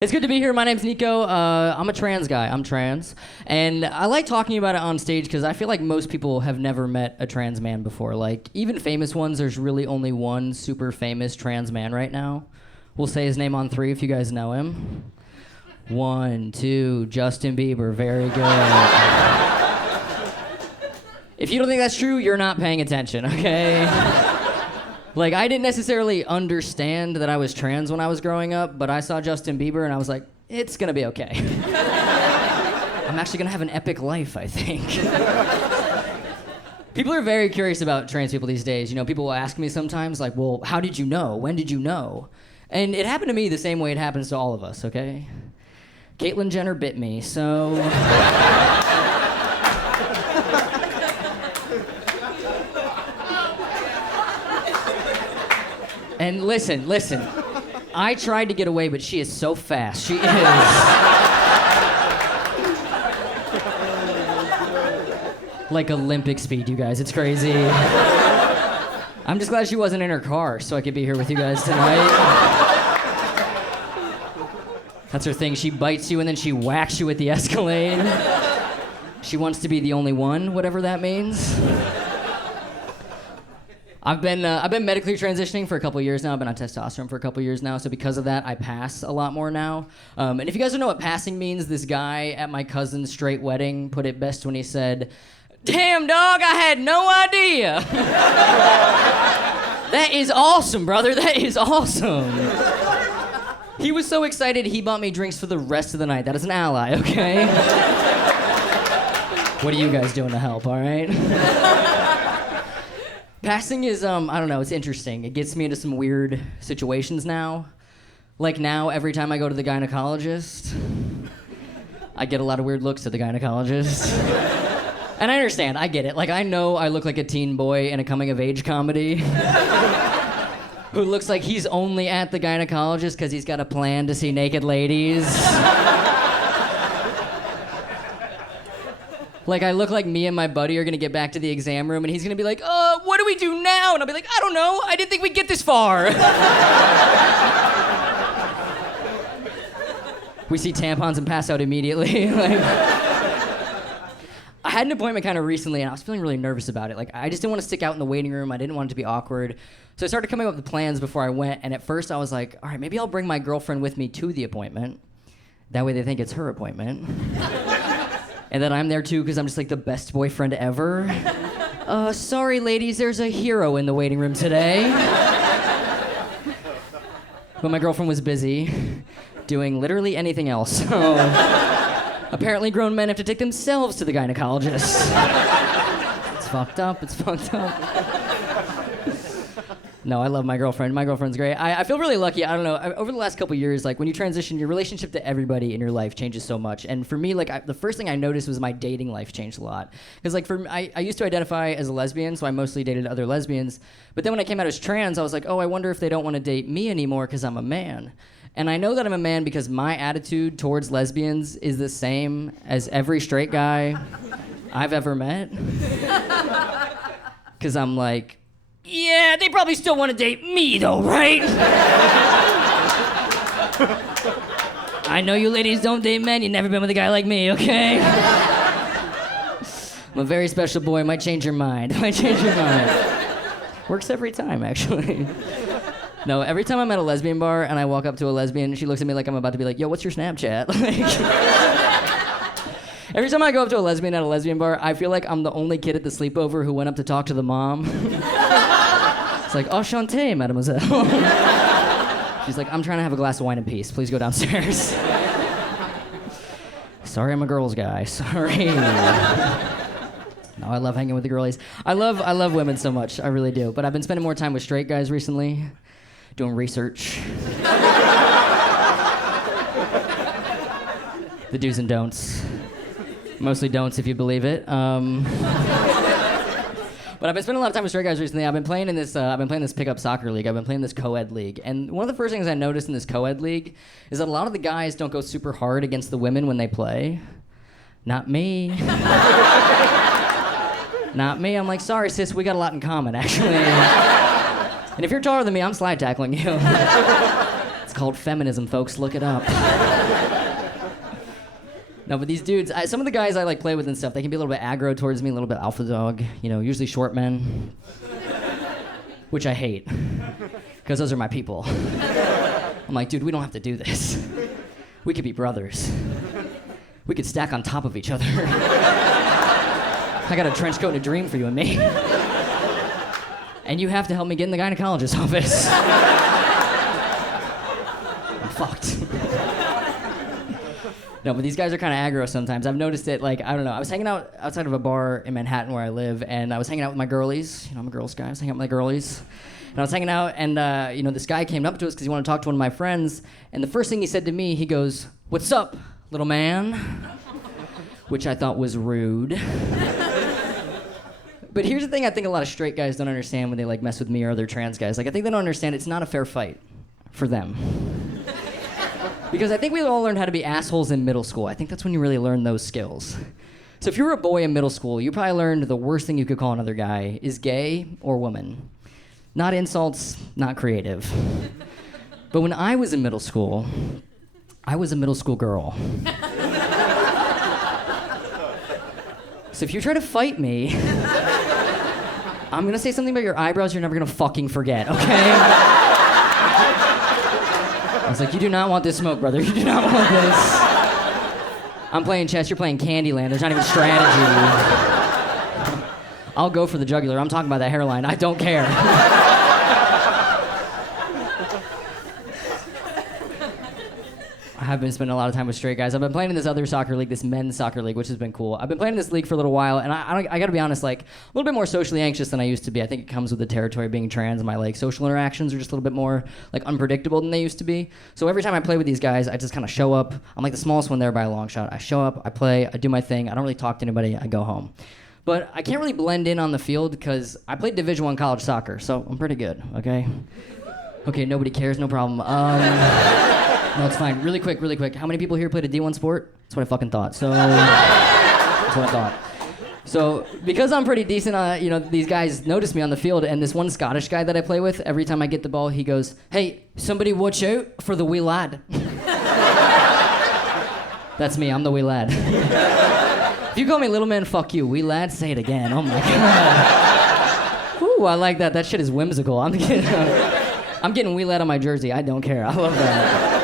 It's good to be here. My name's Nico. I'm a trans guy. I'm trans. And I like talking about it on stage because I feel like most people have never met a trans man before. Like, even famous ones, there's really only one super famous trans man right now. We'll say his name on three if you guys know him. 1, 2, Justin Bieber. Very good. If you don't think that's true, you're not paying attention, okay? Like, I didn't necessarily understand that I was trans when I was growing up, but I saw Justin Bieber and I was like, it's gonna be okay. I'm actually gonna have an epic life, I think. People are very curious about trans people these days. You know, people will ask me sometimes, like, well, how did you know? When did you know? And it happened to me the same way it happens to all of us, okay? Caitlyn Jenner bit me, so... And listen. I tried to get away, but she is so fast. She is. Like Olympic speed, you guys. It's crazy. I'm just glad she wasn't in her car so I could be here with you guys tonight. That's her thing. She bites you and then she whacks you with the Escalade. She wants to be the only one, whatever that means. I've been medically transitioning for a couple years now. I've been on testosterone for a couple years now, so because of that, I pass a lot more now. And if you guys don't know what passing means, this guy at my cousin's straight wedding put it best when he said, "Damn, dog, I had no idea." That is awesome, brother. That is awesome. He was so excited, he bought me drinks for the rest of the night. That is an ally, okay? What are you guys doing to help, all right? Passing is, I don't know, it's interesting. It gets me into some weird situations now. Like now, every time I go to the gynecologist, I get a lot of weird looks at the gynecologist. And I understand, I get it. Like, I know I look like a teen boy in a coming-of-age comedy who looks like he's only at the gynecologist because he's got a plan to see naked ladies. Like, I look like me and my buddy are gonna get back to the exam room and he's gonna be like, what do we do now? And I'll be like, I don't know, I didn't think we'd get this far. We see tampons and pass out immediately. Like, I had an appointment kind of recently and I was feeling really nervous about it. Like, I just didn't want to stick out in the waiting room. I didn't want it to be awkward. So I started coming up with plans before I went, and at first I was like, all right, maybe I'll bring my girlfriend with me to the appointment. That way they think it's her appointment. And then I'm there too because I'm just like the best boyfriend ever. Sorry ladies, there's a hero in the waiting room today. But my girlfriend was busy doing literally anything else. So apparently grown men have to take themselves to the gynecologist. It's fucked up. No, I love my girlfriend. My girlfriend's great. I feel really lucky. I don't know. Over the last couple years, like, when you transition, your relationship to everybody in your life changes so much. And for me, like, the first thing I noticed was my dating life changed a lot. Because, like, I used to identify as a lesbian, so I mostly dated other lesbians. But then when I came out as trans, I was like, oh, I wonder if they don't want to date me anymore because I'm a man. And I know that I'm a man because my attitude towards lesbians is the same as every straight guy I've ever met. Because I'm like, yeah, they probably still want to date me, though, right? I know you ladies don't date men. You've never been with a guy like me, okay? I'm a very special boy. Might change your mind. Works every time, actually. No, every time I'm at a lesbian bar and I walk up to a lesbian, she looks at me like I'm about to be like, yo, what's your Snapchat? Every time I go up to a lesbian at a lesbian bar, I feel like I'm the only kid at the sleepover who went up to talk to the mom. It's like, enchanté, mademoiselle. She's like, I'm trying to have a glass of wine in peace. Please go downstairs. Sorry, I'm a girls guy. Sorry. No, I love hanging with the girlies. I love women so much. I really do. But I've been spending more time with straight guys recently, doing research. The do's and don'ts. Mostly don'ts, if you believe it. But I've been spending a lot of time with straight guys recently. I've been playing this pickup soccer league. I've been playing this co-ed league. And one of the first things I noticed in this co-ed league is that a lot of the guys don't go super hard against the women when they play. Not me. Not me. I'm like, sorry, sis, we got a lot in common, actually. And if you're taller than me, I'm slide tackling you. It's called feminism, folks. Look it up. No, but these dudes, some of the guys I like play with and stuff, they can be a little bit aggro towards me, a little bit alpha dog. You know, usually short men, which I hate, because those are my people. I'm like, dude, we don't have to do this. We could be brothers. We could stack on top of each other. I got a trench coat and a dream for you and me. And you have to help me get in the gynecologist's office. I'm fucked. No, but these guys are kind of aggro sometimes. I've noticed it, like, I don't know. I was hanging out outside of a bar in Manhattan where I live, and I was hanging out with my girlies. You know, I'm a girls guy. I was hanging out with my girlies. And I was hanging out, and, you know, this guy came up to us because he wanted to talk to one of my friends. And the first thing he said to me, he goes, "What's up, little man?" Which I thought was rude. But here's the thing I think a lot of straight guys don't understand when they, like, mess with me or other trans guys. Like, I think they don't understand it's not a fair fight for them. Because I think we all learned how to be assholes in middle school. I think that's when you really learn those skills. So if you were a boy in middle school, you probably learned the worst thing you could call another guy is gay or woman. Not insults, not creative. But when I was in middle school, I was a middle school girl. So if you try to fight me, I'm gonna say something about your eyebrows you're never gonna fucking forget, okay? I was like, you do not want this smoke, brother. You do not want this. I'm playing chess, you're playing Candyland. There's not even strategy. I'll go for the jugular. I'm talking about that hairline. I don't care. I have been spending a lot of time with straight guys. I've been playing in this other soccer league, this men's soccer league, which has been cool. I've been playing in this league for a little while, and I gotta be honest, like, a little bit more socially anxious than I used to be. I think it comes with the territory of being trans, and my, like, social interactions are just a little bit more, like, unpredictable than they used to be. So every time I play with these guys, I just kind of show up. I'm like the smallest one there by a long shot. I show up, I play, I do my thing. I don't really talk to anybody. I go home. But I can't really blend in on the field because I played Division I college soccer, so I'm pretty good, okay? Okay, nobody cares, no problem. No, it's fine. Really quick. How many people here played a D1 sport? That's what I fucking thought. So, that's what I thought. So, because I'm pretty decent, you know, these guys notice me on the field, and this one Scottish guy that I play with, every time I get the ball, he goes, "Hey, somebody watch out for the wee lad." That's me. I'm the wee lad. If you call me little man, fuck you. Wee lad, say it again. Oh my god. Ooh, I like that. That shit is whimsical. I'm getting wee lad on my jersey. I don't care. I love that.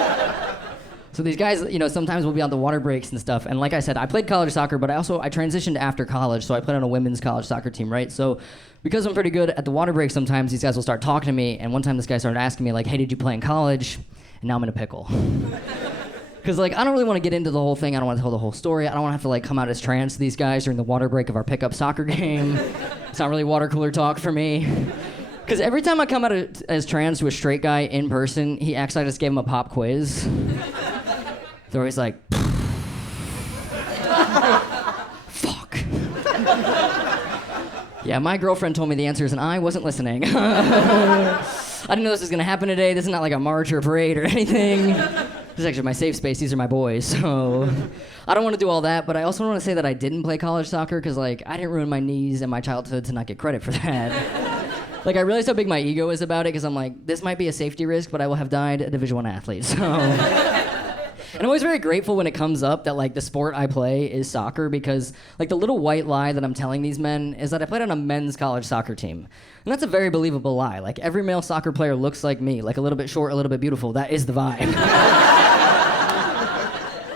So these guys, you know, sometimes we'll be on the water breaks and stuff. And like I said, I played college soccer, but I transitioned after college, so I played on a women's college soccer team, right? So because I'm pretty good at the water break, sometimes these guys will start talking to me. And one time this guy started asking me, like, "Hey, did you play in college?" And now I'm in a pickle. Because, like, I don't really want to get into the whole thing. I don't want to tell the whole story. I don't want to have to, like, come out as trans to these guys during the water break of our pickup soccer game. It's not really water cooler talk for me. Because every time I come out as trans to a straight guy in person, he acts like I just gave him a pop quiz. They're always like, fuck. Yeah, my girlfriend told me the answers and I wasn't listening. I didn't know this was gonna happen today. This is not like a march or a parade or anything. This is actually my safe space. These are my boys, so I don't want to do all that, but I also want to say that I didn't play college soccer because, like, I didn't ruin my knees and my childhood to not get credit for that. Like, I realize how big my ego is about it because I'm like, this might be a safety risk, but I will have died a Division I athlete, so... And I'm always very grateful when it comes up that, like, the sport I play is soccer because, like, the little white lie that I'm telling these men is that I played on a men's college soccer team. And that's a very believable lie. Like, every male soccer player looks like me, like a little bit short, a little bit beautiful. That is the vibe.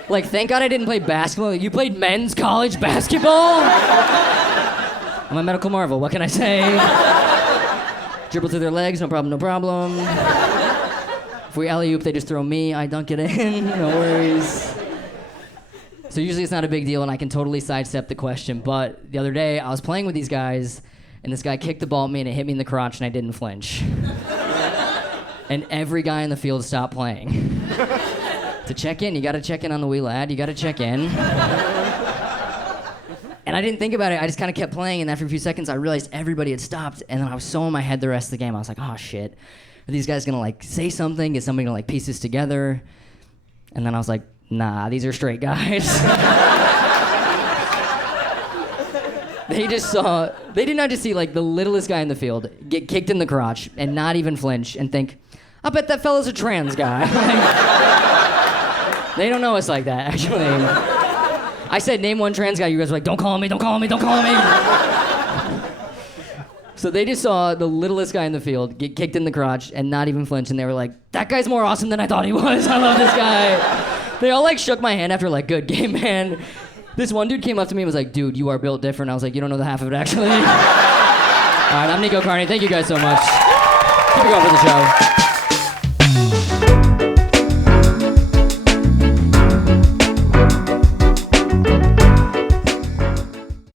Like, thank God I didn't play basketball. You played men's college basketball? I'm a medical marvel. What can I say? Dribble through their legs, no problem. If we alley-oop, they just throw me, I dunk it in, no worries. So usually it's not a big deal and I can totally sidestep the question, but the other day I was playing with these guys and this guy kicked the ball at me and it hit me in the crotch and I didn't flinch. And every guy in the field stopped playing. To check in, you gotta check in on the wee lad, you gotta check in. And I didn't think about it, I just kind of kept playing and after a few seconds I realized everybody had stopped and then I was so in my head the rest of the game, I was like, oh shit. Are these guys gonna, like, say something? Is somebody gonna, like, piece this together? And then I was like, nah, these are straight guys. They did not just see, like, the littlest guy in the field get kicked in the crotch and not even flinch and think, I bet that fella's a trans guy. They don't know us like that, actually. I said, name one trans guy. You guys were like, don't call me, don't call me, don't call me. So they just saw the littlest guy in the field get kicked in the crotch and not even flinch, and they were like, that guy's more awesome than I thought he was. I love this guy. They all like shook my hand after like, good game, man. This one dude came up to me and was like, dude, you are built different. I was like, you don't know the half of it, actually. All right, I'm Nico Carney. Thank you guys so much. Keep it going for the show.